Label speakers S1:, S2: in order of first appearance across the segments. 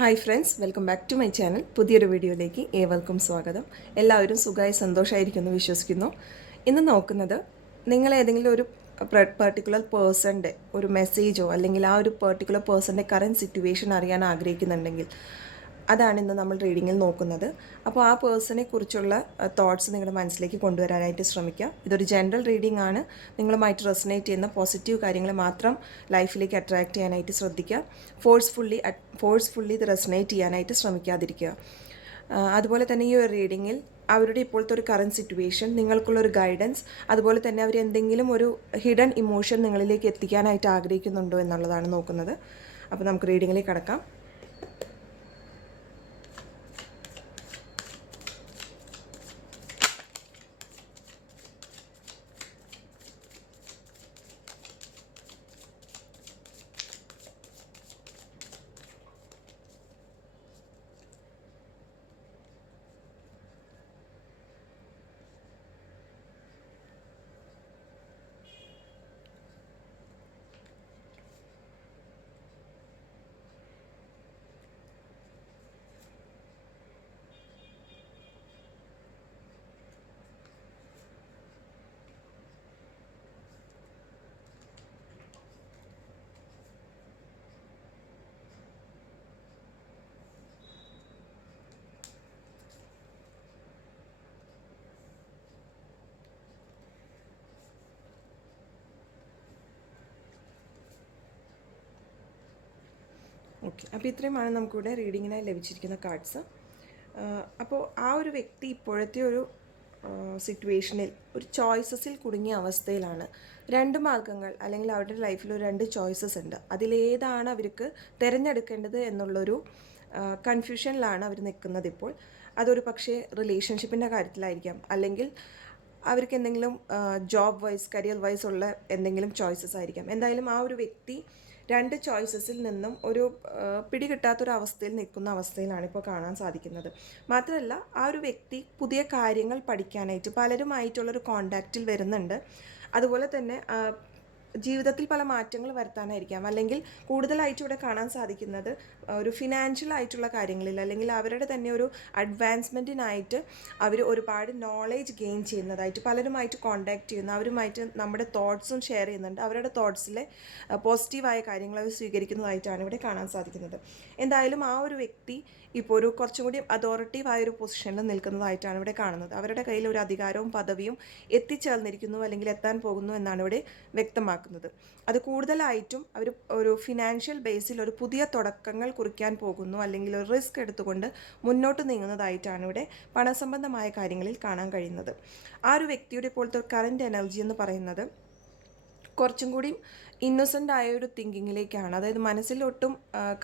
S1: Hi friends welcome back to my channel പുതിയൊരു വീഡിയോയിലേക്ക് ഏവർക്കും സ്വാഗതം. എല്ലാവരും സുഖമായി സന്തോഷമായിരിക്കുമെന്ന് വിശ്വസിക്കുന്നു. ഇന്ന് നോക്കുന്നത് നിങ്ങൾ ഏതെങ്കിലും ഒരു പെർട്ടിക്കുലർ പേഴ്സന്റെ ഒരു മെസ്സേജോ അല്ലെങ്കിൽ ആ ഒരു പെർട്ടിക്കുലർ പേഴ്സന്റെ കറന്റ് സിറ്റുവേഷൻ അറിയാൻ ആഗ്രഹിക്കുന്നുണ്ടെങ്കിൽ അതാണ് ഇന്ന് നമ്മൾ റീഡിങ്ങിൽ നോക്കുന്നത്. അപ്പോൾ ആ പേഴ്സണെ കുറിച്ചുള്ള തോട്ട്സ് നിങ്ങളുടെ മനസ്സിലേക്ക് കൊണ്ടുവരാനായിട്ട് ശ്രമിക്കുക ഇതൊരു ജനറൽ റീഡിംഗ് ആണ്. നിങ്ങളുമായിട്ട് റെസനേറ്റ് ചെയ്യുന്ന പോസിറ്റീവ് കാര്യങ്ങൾ മാത്രം ലൈഫിലേക്ക് അട്രാക്റ്റ് ചെയ്യാനായിട്ട് ശ്രദ്ധിക്കുക. ഫോഴ്സ്ഫുള്ളി ഫോഴ്സ്ഫുള്ളി ഇത് റെസനേറ്റ് ചെയ്യാനായിട്ട് ശ്രമിക്കാതിരിക്കുക. അതുപോലെ തന്നെ ഈ ഒരു റീഡിങ്ങിൽ അവരുടെ ഇപ്പോഴത്തെ ഒരു കറന്റ് സിറ്റുവേഷൻ നിങ്ങൾക്കുള്ള ഒരു ഗൈഡൻസ് അതുപോലെ തന്നെ അവർ എന്തെങ്കിലും ഒരു ഹിഡൻ ഇമോഷൻ നിങ്ങളിലേക്ക് എത്തിക്കാനായിട്ട് ആഗ്രഹിക്കുന്നുണ്ടോ എന്നുള്ളതാണ് നോക്കുന്നത്. അപ്പോൾ നമുക്ക് റീഡിങ്ങിലേക്ക് കടക്കാം. ഓക്കെ. അപ്പോൾ ഇത്രയുമാണ് നമുക്കിവിടെ റീഡിങ്ങിനായി ലഭിച്ചിരിക്കുന്ന കാർഡ്സ്. അപ്പോൾ ആ ഒരു വ്യക്തി ഇപ്പോഴത്തെ ഒരു സിറ്റുവേഷനിൽ ഒരു ചോയ്സസിൽ കുടുങ്ങിയ അവസ്ഥയിലാണ്. രണ്ട് മാർഗങ്ങൾ അല്ലെങ്കിൽ അവരുടെ ലൈഫിൽ ഒരു രണ്ട് ചോയ്സസ് ഉണ്ട്. അതിലേതാണ് അവർക്ക് തിരഞ്ഞെടുക്കേണ്ടത് എന്നുള്ളൊരു കൺഫ്യൂഷനിലാണ് അവർ നിൽക്കുന്നത് ഇപ്പോൾ. അതൊരു പക്ഷേ റിലേഷൻഷിപ്പിന്റെ കാര്യത്തിലായിരിക്കാം. അല്ലെങ്കിൽ അവർക്ക് എന്തെങ്കിലും ജോബ് വൈസ് കരിയർ വൈസ് ഉള്ള എന്തെങ്കിലും ചോയ്സസ് ആയിരിക്കാം. എന്തായാലും ആ ഒരു വ്യക്തി രണ്ട് ചോയ്സസിൽ നിന്നും ഒരു പിടികിട്ടാത്തൊരു അവസ്ഥയിൽ നിൽക്കുന്ന അവസ്ഥയിലാണ് ഇപ്പോൾ കാണാൻ സാധിക്കുന്നത്. മാത്രമല്ല ആ ഒരു വ്യക്തി പുതിയ കാര്യങ്ങൾ പഠിക്കാനായിട്ട് പലരുമായിട്ടുള്ളൊരു കോണ്ടാക്റ്റിൽ വരുന്നുണ്ട്. അതുപോലെ തന്നെ ജീവിതത്തിൽ പല മാറ്റങ്ങൾ വരുത്താനായിരിക്കാം. അല്ലെങ്കിൽ കൂടുതലായിട്ട് ഇവിടെ കാണാൻ സാധിക്കുന്നത് ഒരു ഫിനാൻഷ്യൽ ആയിട്ടുള്ള കാര്യങ്ങളിൽ അല്ലെങ്കിൽ അവരുടെ തന്നെ ഒരു അഡ്വാൻസ്മെന്റിനായിട്ട് അവർ ഒരുപാട് നോളേജ് ഗെയിൻ ചെയ്യുന്നതായിട്ട് പലരുമായിട്ട് കോണ്ടാക്ട് ചെയ്യുന്നു അവരുമായിട്ട് നമ്മുടെ തോട്ട്സും ഷെയർ ചെയ്യുന്നുണ്ട്. അവരുടെ തോട്ട്സിലെ പോസിറ്റീവായ കാര്യങ്ങൾ അവർ സ്വീകരിക്കുന്നതായിട്ടാണ് ഇവിടെ കാണാൻ സാധിക്കുന്നത്. എന്തായാലും ആ ഒരു വ്യക്തി ഇപ്പോൾ ഒരു കുറച്ചും കൂടി അതോറിറ്റീവായ ഒരു പൊസിഷനിൽ നിൽക്കുന്നതായിട്ടാണ് ഇവിടെ കാണുന്നത്. അവരുടെ കയ്യിൽ ഒരു അധികാരവും പദവിയും എത്തിച്ചേർന്നിരിക്കുന്നു അല്ലെങ്കിൽ എത്താൻ പോകുന്നു എന്നാണ് ഇവിടെ വ്യക്തമാക്കുന്നത്. അത് കൂടുതലായിട്ടും അവർ ഒരു ഫിനാൻഷ്യൽ ബേസിൽ ഒരു പുതിയ തുടക്കങ്ങൾ കുറിക്കാൻ പോകുന്നു. അല്ലെങ്കിൽ ഒരു റിസ്ക് എടുത്തുകൊണ്ട് മുന്നോട്ട് നീങ്ങുന്നതായിട്ടാണ് ഇവിടെ പണസംബന്ധമായ കാര്യങ്ങളിൽ കാണാൻ കഴിയുന്നത്. ആ ഒരു വ്യക്തിയുടെ ഇപ്പോഴത്തെ കറന്റ് എനർജി എന്ന് പറയുന്നത് കുറച്ചും കൂടി ഇന്നോസെന്റ് ആയ ഒരു തിങ്കിങ്ങിലേക്കാണ് അതായത് മനസ്സിലൊട്ടും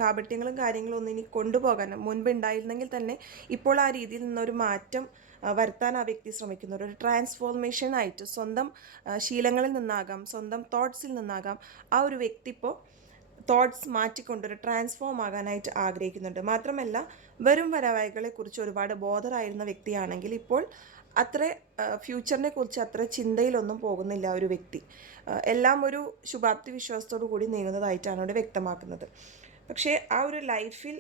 S1: കാപട്യങ്ങളും കാര്യങ്ങളും ഒന്നും ഇനി കൊണ്ടുപോകാൻ മുൻപ് ഉണ്ടായിരുന്നെങ്കിൽ തന്നെ ഇപ്പോൾ ആ രീതിയിൽ നിന്നൊരു മാറ്റം വരുത്താൻ ആ വ്യക്തി ശ്രമിക്കുന്നത്. ഒരു ട്രാൻസ്ഫോർമേഷൻ ആയിട്ട് സ്വന്തം ശീലങ്ങളിൽ നിന്നാകാം സ്വന്തം തോട്ട്സിൽ നിന്നാകാം ആ ഒരു വ്യക്തി ഇപ്പോൾ തോട്ട്സ് മാറ്റിക്കൊണ്ട് ഒരു ട്രാൻസ്ഫോം ആകാനായിട്ട് ആഗ്രഹിക്കുന്നുണ്ട്. മാത്രമല്ല വരും വരവായികളെ കുറിച്ച് ഒരുപാട് ബോധറായിരുന്ന വ്യക്തിയാണെങ്കിൽ ഇപ്പോൾ അത്ര ഫ്യൂച്ചറിനെ കുറിച്ച് അത്ര ചിന്തയിലൊന്നും പോകുന്നില്ല ഒരു വ്യക്തി. എല്ലാം ഒരു ശുഭാപ്തി വിശ്വാസത്തോടു കൂടി നീങ്ങുന്നതായിട്ടാണ് അവിടെ വ്യക്തമാക്കുന്നത്. പക്ഷേ ആ ഒരു ലൈഫിൽ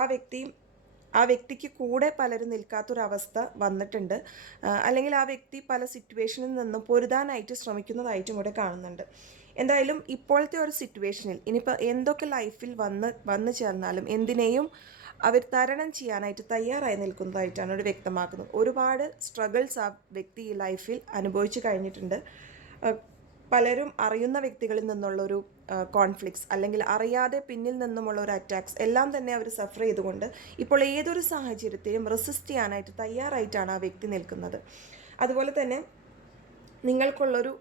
S1: ആ വ്യക്തി ആ വ്യക്തിക്ക് കൂടെ പലരും നിൽക്കാത്തൊരവസ്ഥ വന്നിട്ടുണ്ട്. അല്ലെങ്കിൽ ആ വ്യക്തി പല സിറ്റുവേഷനിൽ നിന്നും പൊരുതാനായിട്ട് ശ്രമിക്കുന്നതായിട്ടും ഇവിടെ കാണുന്നുണ്ട്. എന്തായാലും ഇപ്പോഴത്തെ ഒരു സിറ്റുവേഷനിൽ ഇനിയിപ്പോൾ എന്തൊക്കെ ലൈഫിൽ വന്ന് വന്നു ചേർന്നാലും എന്തിനേയും അവർ തരണം ചെയ്യാനായിട്ട് തയ്യാറായി നിൽക്കുന്നതായിട്ടാണ് ഇവിടെ വ്യക്തമാക്കുന്നത്. ഒരുപാട് സ്ട്രഗിൾസ് ആ വ്യക്തി ഈ ലൈഫിൽ അനുഭവിച്ചു കഴിഞ്ഞിട്ടുണ്ട്. പലരും അറിയുന്ന വ്യക്തികളിൽ നിന്നുള്ളൊരു കോൺഫ്ലിക്ട്സ് അല്ലെങ്കിൽ അറിയാതെ പിന്നിൽ നിന്നുമുള്ള ഒരു അറ്റാക്സ് എല്ലാം തന്നെ അവർ സഫർ ചെയ്തുകൊണ്ട് ഇപ്പോൾ ഏതൊരു സാഹചര്യത്തെയും റെസിസ്റ്റ് ചെയ്യാനായിട്ട് തയ്യാറായിട്ടാണ് ആ വ്യക്തി നിൽക്കുന്നത്. അതുപോലെ തന്നെ നിങ്ങൾക്കുള്ളൊരു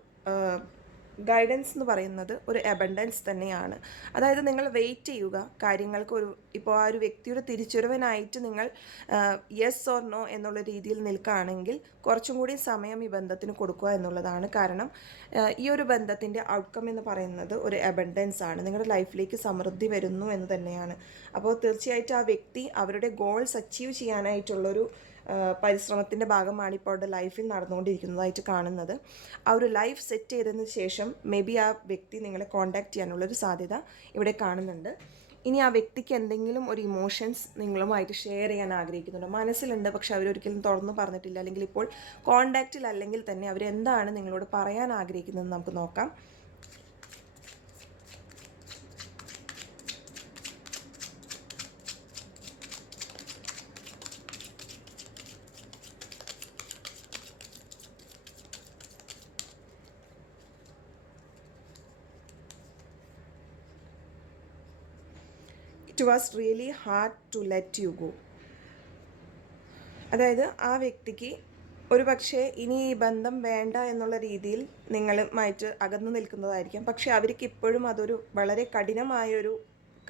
S1: ഗൈഡൻസ് എന്ന് പറയുന്നത് ഒരു അബണ്ടൻസ് തന്നെയാണ്. അതായത് നിങ്ങൾ വെയിറ്റ് ചെയ്യുക. കാര്യങ്ങൾക്ക് ഒരു ഇപ്പോൾ ആ ഒരു വ്യക്തിയുടെ തിരിച്ചുവരവനായിട്ട് നിങ്ങൾ യെസ് ഓർ നോ എന്നുള്ള രീതിയിൽ നിൽക്കുകയാണെങ്കിൽ കുറച്ചും കൂടി സമയം ഈ ബന്ധത്തിന് കൊടുക്കുക എന്നുള്ളതാണ് കാരണം ഈ ഒരു ബന്ധത്തിന്റെ ഔട്ട്കം എന്ന് പറയുന്നത് ഒരു അബണ്ടൻസ് ആണ്. നിങ്ങളുടെ ലൈഫിലേക്ക് സമൃദ്ധി വരുന്നു എന്ന് തന്നെയാണ്. അപ്പോൾ തീർച്ചയായിട്ടും ആ വ്യക്തി അവരുടെ ഗോൾസ് അച്ചീവ് ചെയ്യാനായിട്ടുള്ളൊരു പരിശ്രമത്തിന്റെ ഭാഗമാണ് ഇപ്പോൾ അവരുടെ ലൈഫിൽ നടന്നുകൊണ്ടിരിക്കുന്നതായിട്ട് കാണുന്നത്. ആ ഒരു ലൈഫ് സെറ്റ് ചെയ്തതിന് ശേഷം മേ ബി ആ വ്യക്തി നിങ്ങളെ കോണ്ടാക്ട് ചെയ്യാനുള്ളൊരു സാധ്യത ഇവിടെ കാണുന്നുണ്ട്. ഇനി ആ വ്യക്തിക്ക് എന്തെങ്കിലും ഒരു ഇമോഷൻസ് നിങ്ങളുമായിട്ട് ഷെയർ ചെയ്യാൻ ആഗ്രഹിക്കുന്നുണ്ട്? മനസ്സിലുണ്ട് പക്ഷെ അവരൊരിക്കലും തുറന്നു പറഞ്ഞിട്ടില്ല. അല്ലെങ്കിൽ ഇപ്പോൾ കോണ്ടാക്റ്റിൽ അല്ലെങ്കിൽ തന്നെ അവരെന്താണ് നിങ്ങളോട് പറയാൻ ആഗ്രഹിക്കുന്നതെന്ന് നമുക്ക് നോക്കാം. It was really hard to let you go അതായത് ആ വ്യക്തിക്ക് ഒരു പക്ഷേ ഇനി ഈ ബന്ധം വേണ്ട എന്നുള്ള രീതിയിൽ നിങ്ങളുമായിട്ട് അകന്നു നിൽക്കുന്നതായിരിക്കാം. പക്ഷേ അവർക്ക് ഇപ്പോഴും അതൊരു വളരെ കഠിനമായൊരു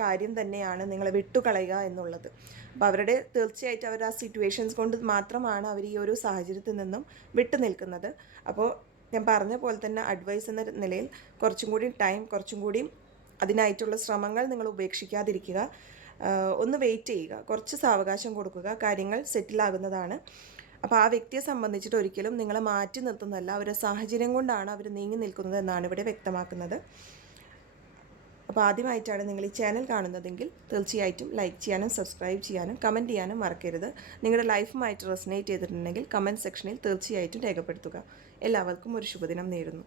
S1: കാര്യം തന്നെയാണ് നിങ്ങളെ വിട്ടുകളയുക എന്നുള്ളത്. അപ്പോൾ അവരുടെ തീർച്ചയായിട്ടും അവർ ആ സിറ്റുവേഷൻസ് കൊണ്ട് മാത്രമാണ് അവർ ഈ ഒരു സാഹചര്യത്തിൽ നിന്നും വിട്ടു നിൽക്കുന്നത്. അപ്പോൾ ഞാൻ പറഞ്ഞ പോലെ തന്നെ അഡ്വൈസ് എന്ന നിലയിൽ കുറച്ചും കൂടി ടൈം കുറച്ചും കൂടി അതിനായിട്ടുള്ള ശ്രമങ്ങൾ നിങ്ങൾ ഉപേക്ഷിക്കാതിരിക്കുക. ഒന്ന് വെയിറ്റ് ചെയ്യുക. കുറച്ച് സാവകാശം കൊടുക്കുക. കാര്യങ്ങൾ സെറ്റിലാകുന്നതാണ് അപ്പോൾ ആ വ്യക്തിയെ സംബന്ധിച്ചിട്ട് ഒരിക്കലും നിങ്ങളെ മാറ്റി നിർത്തുന്നതല്ല അവരെ സാഹചര്യം കൊണ്ടാണ് അവർ നീങ്ങി നിൽക്കുന്നത് എന്നാണ് ഇവിടെ വ്യക്തമാക്കുന്നത്. അപ്പോൾ ആദ്യമായിട്ടാണ് നിങ്ങൾ ഈ ചാനൽ കാണുന്നതെങ്കിൽ തീർച്ചയായിട്ടും ലൈക്ക് ചെയ്യാനും സബ്സ്ക്രൈബ് ചെയ്യാനും കമന്റ് ചെയ്യാനും മറക്കരുത്. നിങ്ങളുടെ ലൈഫുമായിട്ട് റെസനേറ്റ് ചെയ്തിട്ടുണ്ടെങ്കിൽ കമന്റ് സെക്ഷനിൽ തീർച്ചയായിട്ടും രേഖപ്പെടുത്തുക. എല്ലാവർക്കും ഒരു ശുഭദിനം നേരുന്നു.